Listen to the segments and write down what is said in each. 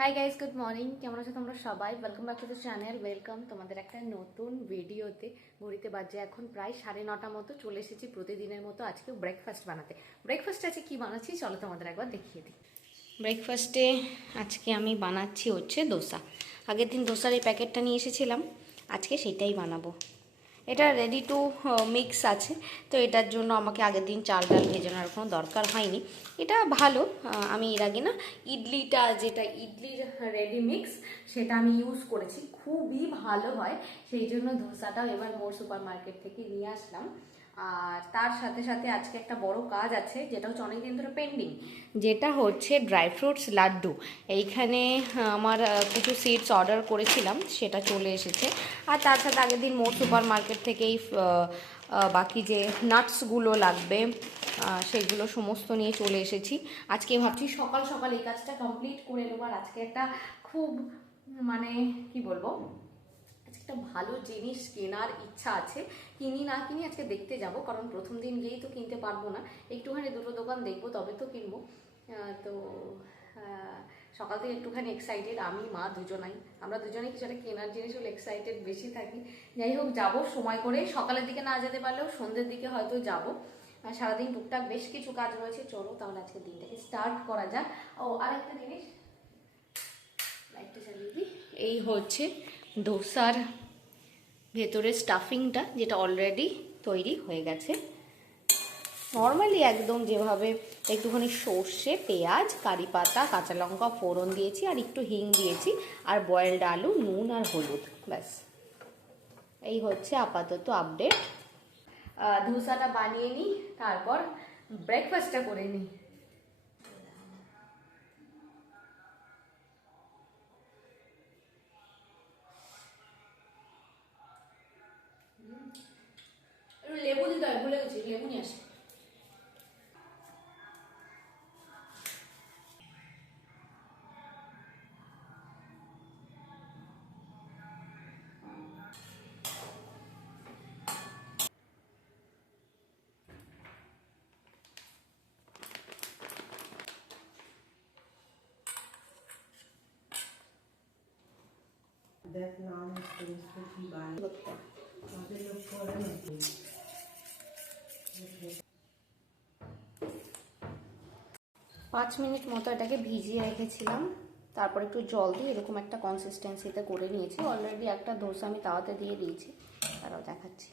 Hi guys good morning কেমন আছো তোমরা সবাই? Welcome back to the channel welcome তোমাদের একটা নতুন ভিডিওতে ঘড়িতে বাজে এখন প্রায় সাড়ে নটা মতো চলে এসেছি প্রতিদিনের মতো আজকে ব্রেকফাস্ট বানাতে। ব্রেকফাস্ট আছে কি বানাচ্ছি? চলো তোমাদের একবার দেখিয়ে দিই। ব্রেকফাস্টে আজকে আমি বানাচ্ছি হচ্ছে দোসা। আগের দিন দোসার এই প্যাকেটটা নিয়ে এসেছিলাম। আজকে সেটাই বানাবো। এটা রেডি টু মিক্স আছে। তো এটার জন্য আমাকে আগের দিন চাল ডাল ভেজানোর কোনো দরকার হয়নি। এটা ভালো আমি এর আগে না ইডলিটা, যেটা ইডলির রেডি মিক্স সেটা আমি ইউজ করেছি। খুবই ভালো হয়। সেই জন্য ধোসাটাও এবার মোর সুপার মার্কেট থেকে নিয়ে আসলাম। আর তার সাথে সাথে আজকে একটা বড় কাজ আছে যেটা হচ্ছে অনেকদিন ধরে পেন্ডিং যেটা হচ্ছে ড্রাই ফ্রুটস লাড্ডু। এইখানে আমার কিছু সিডস অর্ডার করেছিলাম সেটা চলে এসেছে। আর তার সাথে আগের দিন মোর সুপার মার্কেট আহ, আহ, বাকি যে নাটসগুলো লাগবে সেগুলো সমস্ত নিয়ে চলে এসেছি। আজকে ভাবছি সকাল সকাল এই কাজটা কমপ্লিট করে নেব। আর আজকে একটা খুব মানে কি বলব? একটা ভালো জিনিস কেনার ইচ্ছা আছে। কিনি না কিনি আজকে দেখতে যাব, কারণ প্রথম দিন গিয়েই তো কিনতে পারব না। একটুখানি দুটো দোকান দেখব, তবে তো কিনবো। তো সকাল থেকে একটুখানি এক্সাইটেড আমি, মা দুজনাই। আমরা দুজনেই কিছু একটা কেনার জিনিস হলে এক্সাইটেড বেশি থাকি। যাই হোক, যাব সময় করে। সকালের দিকে না যেতে পারলেও সন্ধ্যের দিকে হয়তো যাব। সারাদিন টুকটাক বেশ কিছু কাজ রয়েছে, চলো তাহলে আজকে দিনটাকে স্টার্ট করা যাক। ও, আরেকটা জিনিস। লাইটটা চালিয়ে দিই। এই হচ্ছে দোসার ভেতরে স্টাফিংটা যেটা অলরেডি তৈরি হয়ে গেছে। নর্মালি একদম যেভাবে একটুখানি সর্ষে, পেঁয়াজ, কারি পাতা, কাঁচা লঙ্কা ফোড়ন দিয়েছি আর একটু হিং দিয়েছি আর বয়েলড আলু, নুন আর হলুদ, ব্যাস। এই হচ্ছে আপাতত আপডেট ধোসাটা বানিয়ে নিই, তারপর ব্রেকফাস্টটা করে নিই। পাঁচ মিনিট মতো এটাকে ভিজিয়ে রেখেছিলাম। তারপর একটু জল দিয়ে এরকম একটা কনসিস্টেন্সিতে করে নিয়েছি। অলরেডি একটা দোসা আমি তাওয়াতে দিয়ে দিয়েছি। তারাও দেখাচ্ছি।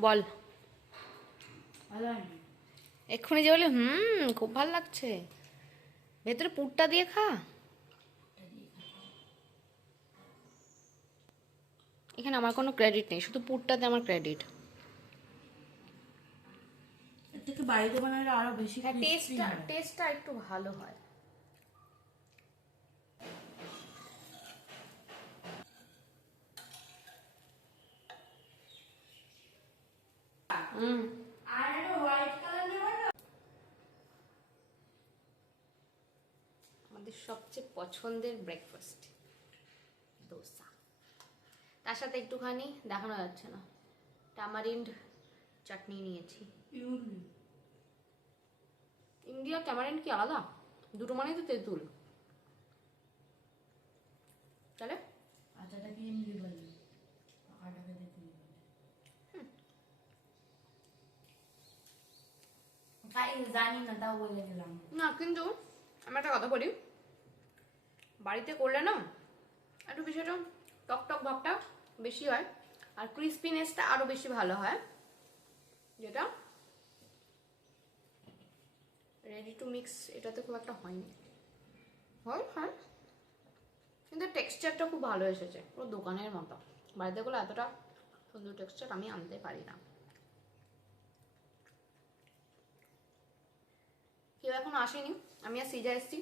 বল। এক্ষুনি যে বলে হুম খুব ভালো লাগছে। ভেতরে পুরটা দিয়ে খা। এখানে আমার কোনো ক্রেডিট নেই শুধু পুরটাতে আমার ক্রেডিট থেকে বাড়িতে বানালে আরও বেশি টেস্টটা টেস্টটা একটু ভালো হয়। আমাদের সবচেয়ে পছন্দের ব্রেকফাস্ট দোসা। তার সাথে একটুখানি দেখানো যাচ্ছে না। টামারিন্ড চাটনি নিয়েছি। ইন্ডিয়া ট্যামারিন্ড কি আলাদা? দুটো মানেই তো তেঁতুল। তাহলে? আচাটাকে এমনি বলে আটাকে দেখতে তাই জানি না বলে দিলাম। না, কিন্তু আমি একটা কথা বলি। বাড়িতে করলে না, একটু বিষয়টা টক টক ভাবটা বেশি হয়, আর ক্রিস্পিনেসটা আরও বেশি ভালো হয়। যেটা রেডি টু মিক্স এটাতে খুব একটা হয়নি। হয় হয়। কিন্তু টেক্সচারটা খুব ভালো এসেছে, পুরো দোকানের মতো। বাড়িতে করলে এতটা সুন্দর টেক্সচার আমি আনতে পারি না। কেউ এখন আসেনি। আমি আর সিজা এসেছি,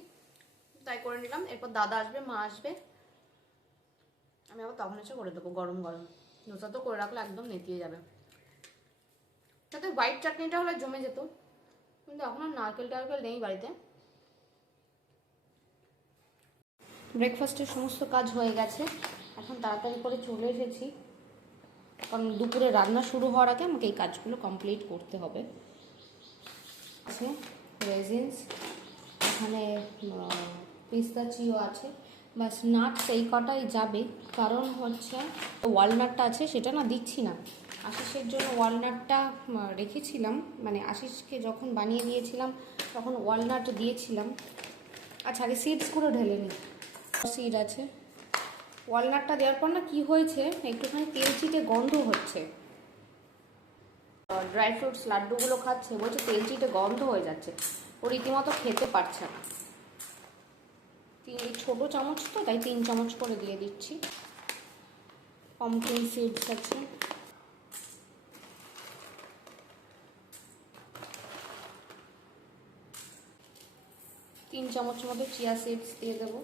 তাই করে নিলাম। এরপর দাদা আসবে, মা আসবে। আমি আবার তখন এসে করে দেবো, গরম গরম। দোসা তো করে রাখলে একদম নেতিয়ে যাবে। তাতে হোয়াইট চাটনিটা হলে জমে যেত। কিন্তু এখন আর নারকেল টারকেল নেই বাড়িতে। ব্রেকফাস্টের সমস্ত কাজ হয়ে গেছে। এখন তাড়াতাড়ি করে চলে এসেছি। কারণ দুপুরে রান্না শুরু হওয়ার আগে আমাকে এই কাজগুলো কমপ্লিট করতে হবে। আছে। রেজিনস, এখানে পিস্তাচিও আছে। বাস নাটস এই কটাই যাবে। কারণ হচ্ছে, ওয়ালনাটটা আছে, সেটা না দিচ্ছি না। আশিসের জন্য ওয়ালনাটটা রেখেছিলাম। মানে আশিসকে যখন বানিয়ে দিয়েছিলাম, তখন ওয়ালনাট দিয়েছিলাম। আচ্ছা আগে সিডসগুলো ঢেলে নিই। সিড আছে। ওয়ালনাটটা দেওয়ার পর না কি হয়েছে, একটুখানি তেল চিটে গন্ধ হচ্ছে। ড্রাই ফ্রুটস, লাড্ডুগুলো খাচ্ছে, বলছে তেল চিটে গন্ধ হয়ে যাচ্ছে। ও রীতিমতো খেতে পারছে না। তিন, ছোটো চামচ তো, তাই তিন চামচ করে দিয়ে দিচ্ছি। পমকিন সিডস আছে। তিন চামচ মতো চিয়া সিডস দিয়ে দেবো।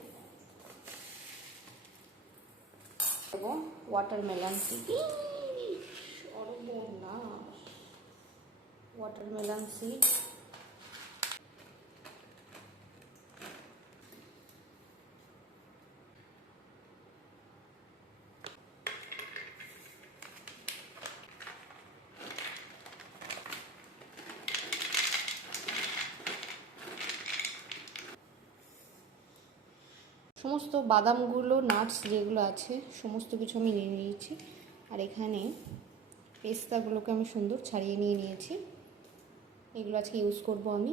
দেবো ওয়াটারমেলন সিড ওয়াটারমেলন সিড সমস্ত বাদামগুলো নাটস যেগুলো আছে, সমস্ত কিছু আমি নিয়ে নিয়েছি। আর এখানে পেস্তাগুলোকে আমি সুন্দর ছাড়িয়ে নিয়ে নিয়েছি। এগুলো আজকে ইউজ করব আমি।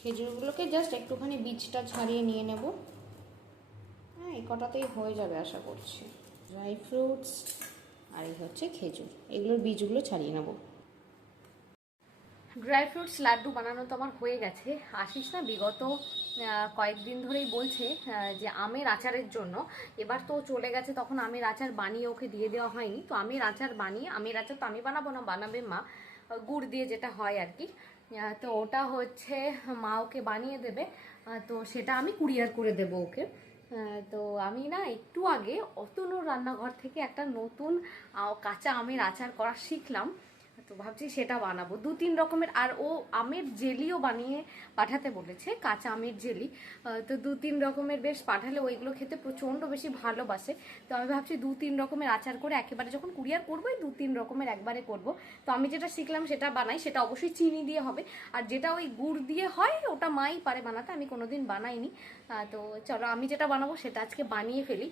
খেজুরগুলোকে জাস্ট একটুখানি বীজটা ছাড়িয়ে নিয়ে নেব। হ্যাঁ এই কটাতেই হয়ে যাবে আশা করছি। ড্রাই ফ্রুটস আর এই হচ্ছে খেজুর। এগুলোর বীজগুলো ছাড়িয়ে নেব। ড্রাই ফ্রুটস লাড্ডু বানানো তো আমার হয়ে গেছে। আশিস না, বিগত কয়েকদিন ধরেই বলছে যে আমের আচারের জন্য। এবার তো চলে গেছে, তখন আমের আচার বানিয়ে ওকে দিয়ে দেওয়া হয়নি। তো আমের আচার বানিয়ে, আমের আচার তো আমি বানাবো না, বানাবে মা। গুড় দিয়ে যেটা হয় আর কি। তো ওটা হচ্ছে মা ওকে বানিয়ে দেবে। তো সেটা আমি কুরিয়ার করে দেবো ওকে। তো আমি না একটু আগে অতনুর রান্নাঘর থেকে একটা নতুন কাঁচা আমের আচার করা শিখলাম। তো ভাবছি সেটা বানাবো। দু তিন রকমের, আর ও আমের জেলিও বানিয়ে পাঠাতে বলেছে, কাঁচা আমের জেলি। তো দু তিন রকমের বেশ পাঠালে ওইগুলো খেতে প্রচণ্ড বেশি ভালোবাসে। তো আমি ভাবছি দু তিন রকমের আচার করে একেবারে যখন কুরিয়ার করবোই, দু তিন রকমের একবারে করব। তো আমি যেটা শিখলাম সেটা বানাই, সেটা অবশ্যই চিনি দিয়ে হবে। আর যেটা ওই গুড় দিয়ে হয়, ওটা মাই পারে বানাতে, আমি কোনোদিন বানাইনি। তো চলো, আমি যেটা বানাবো সেটা আজকে বানিয়ে ফেলি।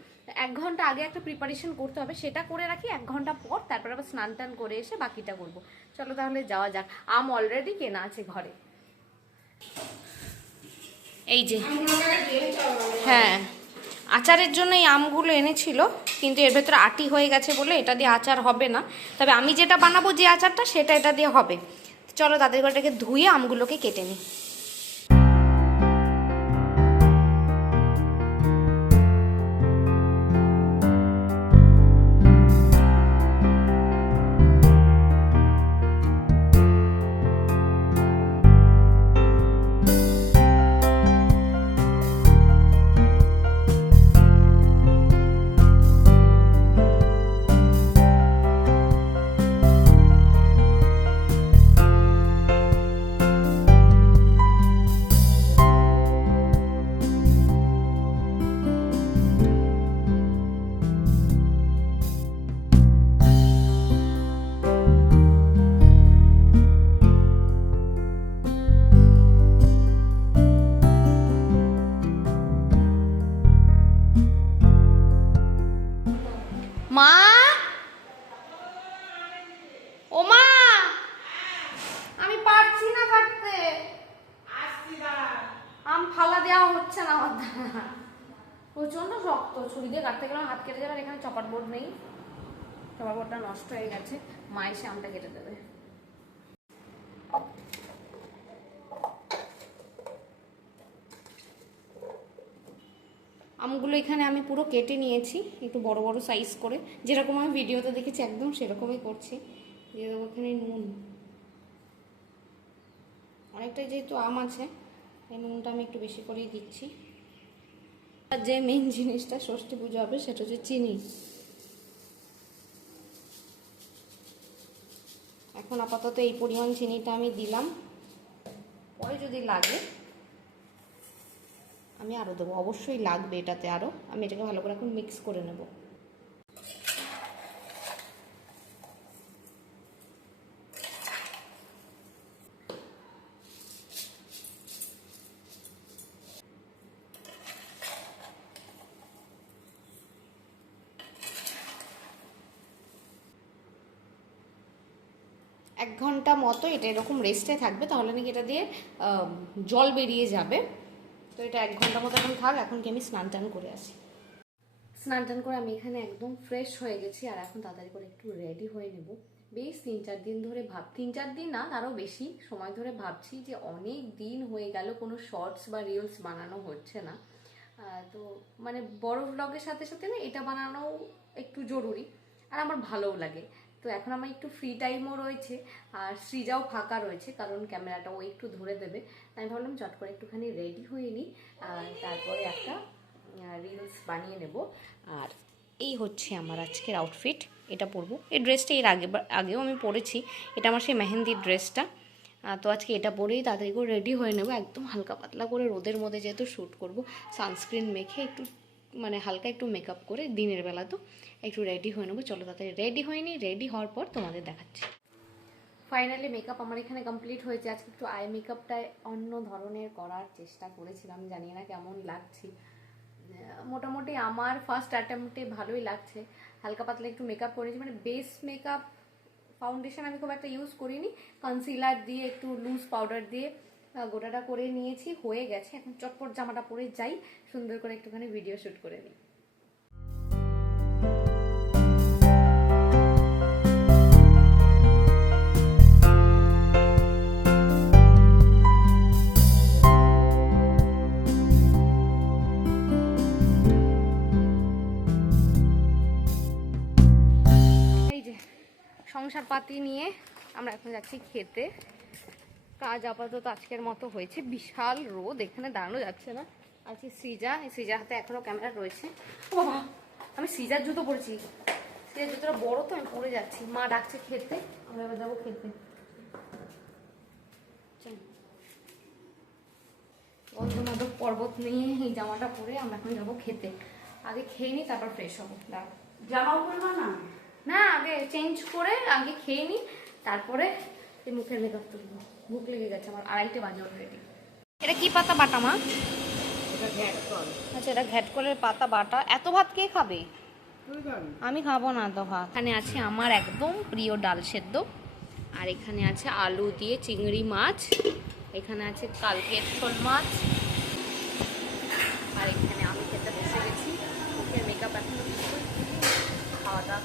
এক ঘণ্টা আগে একটা প্রিপারেশন করতে হবে, সেটা করে রাখি, এক ঘণ্টা পর তারপর আবার স্নান টান করে এসে বাকিটা করব। চলো তাহলে যাওয়া যাক, আম অলরেডি কেনা আছে ঘরে। এই যে হ্যাঁ আচারের জন্য এই আমগুলো এনেছিল, কিন্তু এর ভেতরে আটি হয়ে গেছে বলে এটা দিয়ে আচার হবে না। তবে আমি যেটা বানাবো যে আচারটা, সেটা এটা দিয়ে হবে। চলো তাদের ঘরটাকে ধুয়ে আমগুলোকে কেটে নিই। দেওয়া হচ্ছে না আমার প্রচণ্ড শক্ত, ছুরি দিয়ে কাটতে গেলাম, হাত কেটে যাবে এখানে চপার বোর্ড নেই। চপার বোর্ডটা নষ্ট হয়ে গেছে, মা এসে আমটা কেটে দেবে। আমগুলো এখানে আমি পুরো কেটে নিয়েছি, একটু বড় বড় সাইজ করে। যেরকম আমি ভিডিওতে দেখেছি, একদম সেরকমই করছি। দেবো এখানে নুন। অনেকটাই যেহেতু আম আছে এই নুনটা আমি একটু বেশি করেই দিচ্ছি। আর যে মেন জিনিসটা ষষ্ঠী পুজো হবে সেটা হচ্ছে চিনি। এখন আপাতত এই পরিমাণ চিনিটা আমি দিলাম। পরে যদি লাগে, আমি আরও দেবো। অবশ্যই লাগবে এটাতে আরও আমি এটাকে ভালো করে এখন মিক্স করে নেব এক ঘণ্টা মতো এটা এরকম রেস্টে থাকবে, তাহলে নাকি এটা দিয়ে জল বেরিয়ে যাবে। তো এটা এক ঘণ্টা মতো এখন থাক, এখন কি আমি স্নান টান করে আসি। স্নান টান করে আমি এখানে একদম ফ্রেশ হয়ে গেছি, আর এখন তাড়াতাড়ি করে একটু রেডি হয়ে নেব। বেশ তিন চার দিন ধরে ভাব, তিন চার দিন না তারও বেশি সময় ধরে ভাবছি যে অনেক দিন হয়ে গেল কোনো শর্টস বা রিলস বানানো হচ্ছে না। তো মানে বড় ব্লগের সাথে সাথে না এটা বানানো একটু জরুরি, আর আমার ভালোও লাগে। তো এখন আমার একটু ফ্রি টাইমও রয়েছে, আর সৃজাও ফাঁকা রয়েছে, কারণ ক্যামেরাটা ও একটু ধরে দেবে। আমি ভাবলাম চট করে একটুখানি রেডি হয়ে নিই তারপরে একটা রিলস বানিয়ে নেব। আর এই হচ্ছে আমার আজকের আউটফিট এটা পরবো। এই ড্রেসটা এর আগে আগেও আমি পরেছি, এটা আমার সেই মেহেন্দির ড্রেসটা তো আজকে এটা পরেই তাড়াতাড়ি করে রেডি হয়ে নেব, একদম হালকা পাতলা করে রোদের মধ্যে যেহেতু শ্যুট করব সানস্ক্রিন মেখে একটু মানে হালকা একটু মেকআপ করে দিনের বেলা তো একটু রেডি হয়ে নেব। চলো তাড়াতাড়ি রেডি হয়নি রেডি হওয়ার পর তোমাদের দেখাচ্ছি। ফাইনালি মেকআপ আমার এখানে কমপ্লিট হয়েছে। আজকে একটু আই মেকআপটায় অন্য ধরনের করার চেষ্টা করেছিলাম, জানি না কেমন লাগছে। মোটামুটি আমার ফার্স্ট অ্যাটেম্পটে ভালোই লাগছে। হালকা পাতলা একটু মেকআপ করেছি। মানে বেস মেকআপ ফাউন্ডেশন আমি খুব একটা ইউজ করিনি। কনসিলার দিয়ে একটু লুজ পাউডার দিয়ে গোটাটা করে নিয়েছি, হয়ে গেছে। এখন চটপট জামাটা পরে যাই, সুন্দর করে একটুখানি ভিডিও শ্যুট করে নিই। এই যে সংসার পাতি নিয়ে আমরা এখন যাচ্ছি খেতে। কাজ আপাতত আজকের মতো হয়েছে। বিশাল রোদ এখানে দাঁড়ানো যাচ্ছে না। আর কি সৃজা এই সৃজার হাতে এখনও ক্যামেরা রয়েছে। ও বাবা আমি সৃজার জুতো পরেছি। সৃজার জুতোটা বড় তো আমি পরে যাচ্ছি। মা ডাকছে খেতে আমরা এবার যাব খেতে চল। বন্ধুবান্ধব পর্বত নিয়ে এই জামাটা পরে আমরা এখন যাব খেতে। আগে খেয়ে নিই তারপর ফ্রেশ হব। দাঁড়া। জামাও করবা না? না আগে চেঞ্জ করে আগে খেয়ে নিই তারপরে মুখের মেকআপ তুলবো। ভুক লেগে গেছে আমার আড়াইটে বাজে অলরেডি এটা কি পাতা বাটা মা? আচ্ছা এটা ঘ্যাটকলের পাতা বাটা। এত ভাত কে খাবে? আমি খাব না তো ভাত। এখানে আছে আমার একদম প্রিয় ডাল সেদ্ধ আর এখানে আছে আলু দিয়ে চিংড়ি মাছ এখানে আছে কালকের শোল মাছ আর এখানে আমি খেতে বসে গেছি। মুখের মেকআপ এখন খাওয়া দাওয়া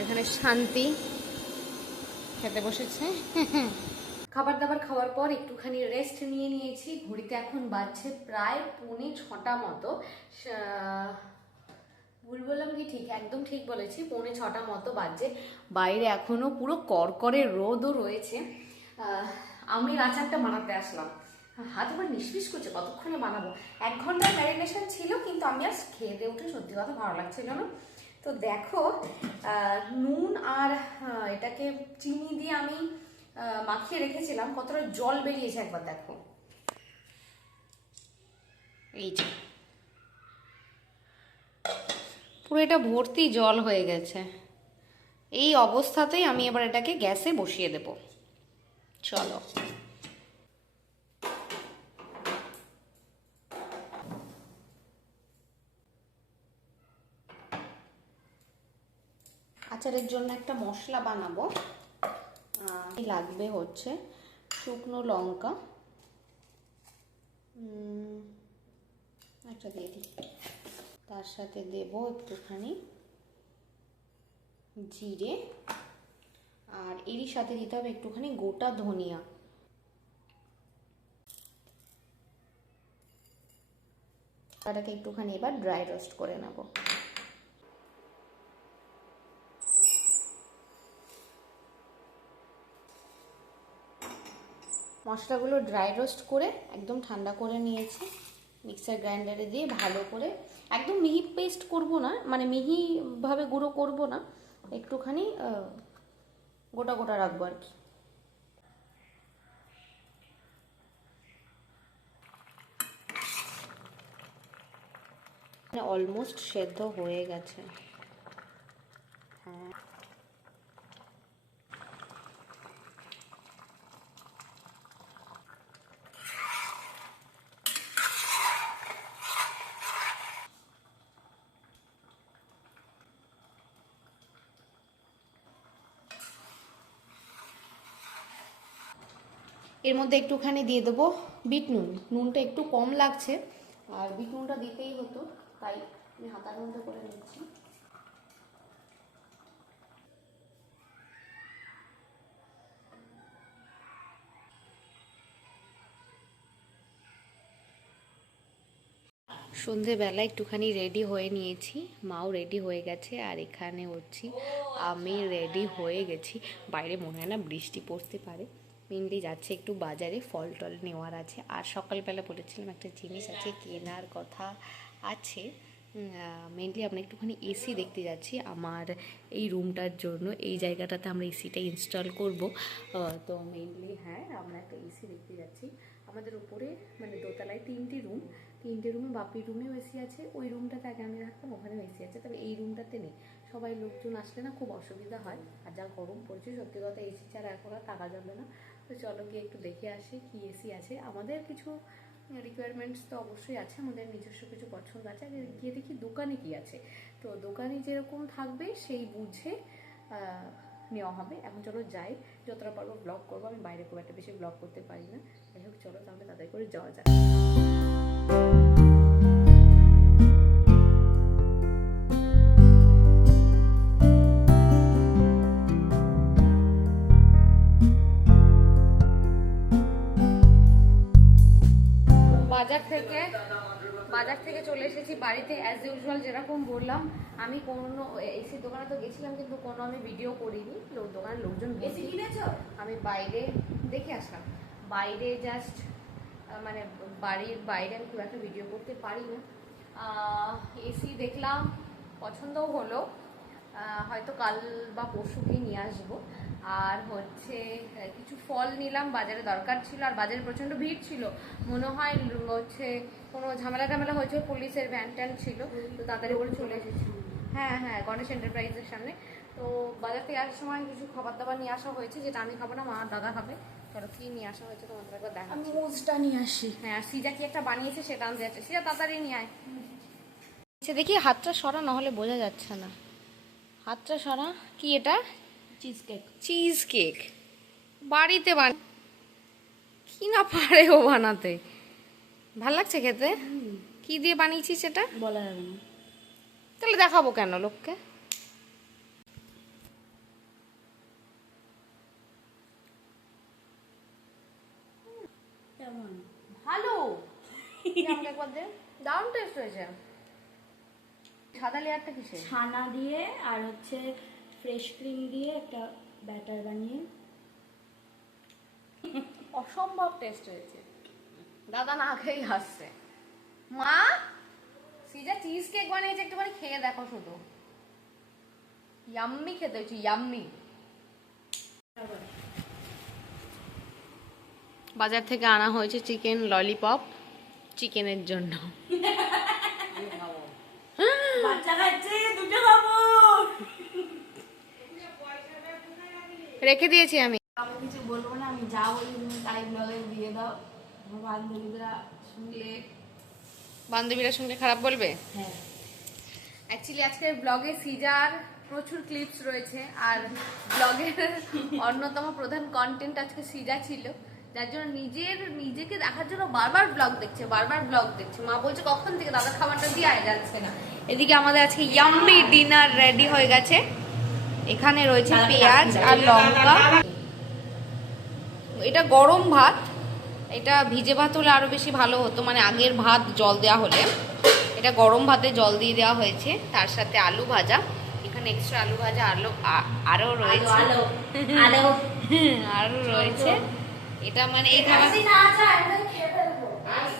এখানে শান্তি খেতে বসেছে। খাবার দাবার খাওয়ার পর একটুখানি রেস্ট নিয়ে নিয়েছি। ঘড়িতে এখন বাজছে প্রায় পৌনে ছটা মতো। ভুল বললাম কি? ঠিক, একদম ঠিক বলেছি, পৌনে ছটা মতো বাজে বাইরে এখনও পুরো করকরে রোদও রয়েছে। আমি আচারটা বানাতে আসলাম। হাত আমার নিষ্পিস করছে, কতক্ষণে বানাবো? এক ঘণ্টার ম্যারিনেশন ছিল, কিন্তু আমি আর খেয়ে দিয়ে উঠে সত্যি কথা ভালো লাগছিল না তো দেখো নুন আর এটাকে চিনি দিয়ে আমি মাখিয়ে রেখেছিলাম। কতটা জল বেরিয়েছে একবার দেখো। পুরো এটা ভর্তি জল হয়ে গেছে। এই অবস্থাতেই আমি এবার এটাকে গ্যাসে বসিয়ে দেব। চলো। আচারের জন্য একটা মশলা বানাবো। লাগবে হচ্ছে? শুকনো লঙ্কা। একটা দিয়ে দিই। তার সাথে দেব একটুখানি জিরে। আর এরই সাথে দিতে হবে একটুখানি গোটা ধনিয়া। মশলাটাকে একটুখানি এবার ড্রাই রোস্ট করে নেব। মশলাগুলো ড্রাই রোস্ট করে একদম ঠান্ডা করে নিয়েছি। মিক্সার গ্রাইন্ডারে দিয়ে ভালো করে। একদম মিহি পেস্ট করব না মানে মিহিভাবে গুঁড়ো করব না, একটুখানি গোটা গোটা রাখব আর কি। অলমোস্ট সেদ্ধ হয়ে গেছে। এর মধ্যে একটুখানি দিয়ে দেবো বিট নুন। নুনটা একটু কম লাগছে আর বিট নুনটা দিতেই হতো তাই আমি হাতার মধ্যে করে নিচ্ছি। সন্ধেবেলা একটুখানি রেডি হয়ে নিয়েছি মাও রেডি হয়ে গেছে আর এখানে হচ্ছি আমি রেডি হয়ে গেছি। বাইরে মনে হয় না বৃষ্টি পড়তে পারে। মেনলি যাচ্ছে একটু বাজারে ফল টল নেওয়ার আছে। আর সকালবেলা বলেছিলাম একটা জিনিস আছে, কেনার কথা আছে। মেনলি আমরা একটুখানি এসি দেখতে যাচ্ছি। আমার এই রুমটার জন্য, এই জায়গাটাতে আমরা এসিটা ইনস্টল করব। তো মেনলি হ্যাঁ আমরা একটা এসি দেখতে যাচ্ছি। আমাদের উপরে মানে দোতলায় তিনটি রুম। তিনটে রুমে বাপির রুমেও এসি আছে, ওই রুমটাতে আগে আমি থাকতাম ওখানেও এসি আছে। তবে এই রুমটাতে নেই। সবাই লোকজন আসলে না খুব অসুবিধা হয়। আর যা গরম পড়ছে, সত্যি কথা এসি ছাড়া এখন আর থাকা যাবে না। তো চলো গিয়ে একটু দেখে আসি কি এসি আছে। আমাদের কিছু রিকোয়ারমেন্টস তো অবশ্যই আছে, আমাদের নিজস্ব কিছু পছন্দ আছে। গিয়ে দেখি দোকানে কি আছে। তো দোকানে যেরকম থাকবে সেই বুঝে নেওয়া হবে। এখন চলো যাই। যতটা পারব ব্লগ করব। আমি বাইরে খুব একটা বেশি ব্লগ করতে পারি না। যাই হোক, চলো তাহলে তাদের করে যাওয়া যাক। বাজার থেকে বাজার থেকে চলে এসেছি বাড়িতে অ্যাজ ইউজুয়াল যেরকম বললাম আমি কোনো এসি দোকানে তো গেছিলাম কিন্তু কোনো আমি ভিডিও করিনি। লোক দোকানে লোকজন এসি কিনেছো? আমি বাইরে দেখে আসলাম। বাইরে জাস্ট মানে বাড়ির বাইরে আমি খুব একটা ভিডিও করতে পারি না এসি দেখলাম পছন্দও হলো। হয়তো কাল বা পরশুকেই নিয়ে আসব। আর হচ্ছে কিছু ফল নিলাম বাজারে দরকার ছিল আর বাজারে প্রচণ্ড ভিড় ছিল। মনে হয় হচ্ছে কোনো ঝামেলা টামেলা হয়েছে পুলিশের ভ্যান ট্যান ছিল তো তাড়াতাড়ি করে চলে এসেছি। হ্যাঁ হ্যাঁ গণেশ এন্টারপ্রাইজের সামনে। তো বাজার থেকে আসার সময় কিছু খাবার দাবার নিয়ে আসা হয়েছে যেটা আমি খাব না মা দাদা খাবে। চলো কি নিয়ে আসা হয়েছে তোমাদের একবার দেখা আমি মুজটা নিয়ে আসি। হ্যাঁ আর সিজা কি একটা বানিয়েছে সেটা আনতে যাচ্ছে। সিজা তাড়াতাড়ি নিয়ে আয়। আচ্ছা দেখি হাতটা সরা না হলে বোঝা যাচ্ছে না। হাতটা সরা কি এটা? চিজ কেক চিজ কেক বাড়িতে বান কি না পারে ও বানাতে? ভালো লাগছে খেতে? কি দিয়ে বানিয়েছিস সেটা? বলা যাবে না তাহলে দেখাবো কেন লোককে? ভালো। আমাকে একবার দে। দারুণ টেস্ট হয়েছে। সাদা লেয়ারটা কিসে ছানা দিয়ে আর হচ্ছে ফ্রেশ ক্রিম দিয়ে একটা ব্যাটার বানিয়ে। অসম্ভব টেস্ট হয়েছে। দাদা না খেয়েই হাসছে। মা সিজা চিজ কেক বানিয়েছে একটুখানি খেয়ে দেখো শুধু। ইয়াম্মি খেতে হয়েছে ইয়াম্মি বাজার থেকে আনা হয়েছে চিকেন ললিপপ চিকেনের জন্য বাচ্চা খাচ্ছে দুটো খাব রেখে দিয়েছি আমি। আমি কিছু বলব না আমি যা বলি তুমি তাই ব্লগে দিয়ে দাও। আমার বান্ধবীরা শুনলে বান্ধবীরা সঙ্গে খারাপ বলবে? হ্যাঁ। অ্যাকচুয়ালি আজকের ব্লগে সিজার প্রচুর ক্লিপস রয়েছে আর ব্লগের অন্যতম প্রধান কন্টেন্ট আজকে সিজা ছিল। যার জন্য নিজের নিজেকে দেখার জন্য বারবার ব্লগ দেখছে বারবার ব্লগ দেখছে। মা বলছে কখন থেকে দাদার খাবারটা দিয়ে আয় যাচ্ছে না। এদিকে আমাদের আজকে ইয়াম্মি ডিনার রেডি হয়ে গেছে। এখানে রয়েছে পেঁয়াজ আর লঙ্কা। এটা গরম ভাত। এটা ভিজে ভাত হলে আরও বেশি ভালো হতো মানে আগের ভাত জল দেওয়া হলে। এটা গরম ভাতে জল দিয়ে দেওয়া হয়েছে তার সাথে আলু ভাজা। এখানে এক্সট্রা আলু ভাজা আলু আরও রয়েছে। আরও রয়েছে। এটা মানে এই খাবার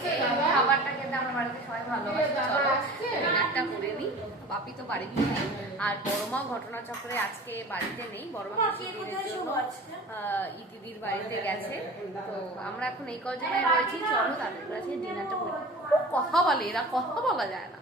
ফেলব। খাবারটা খেতে আমার বাড়িতে সবাই ভালোবাসে চলো। করে নিই বাপি তো নেই আর বড়মা ঘটনাচক্রে আজকে বাড়িতে নেই। বড়মা দিদির জন্য আহ, বাড়িতে গেছে। তো আমরা এখন এই কজনে রয়েছি। চলো তাদের কাছে ডিনারটা করি। কথা বলে এরা কথা বলা যায় না।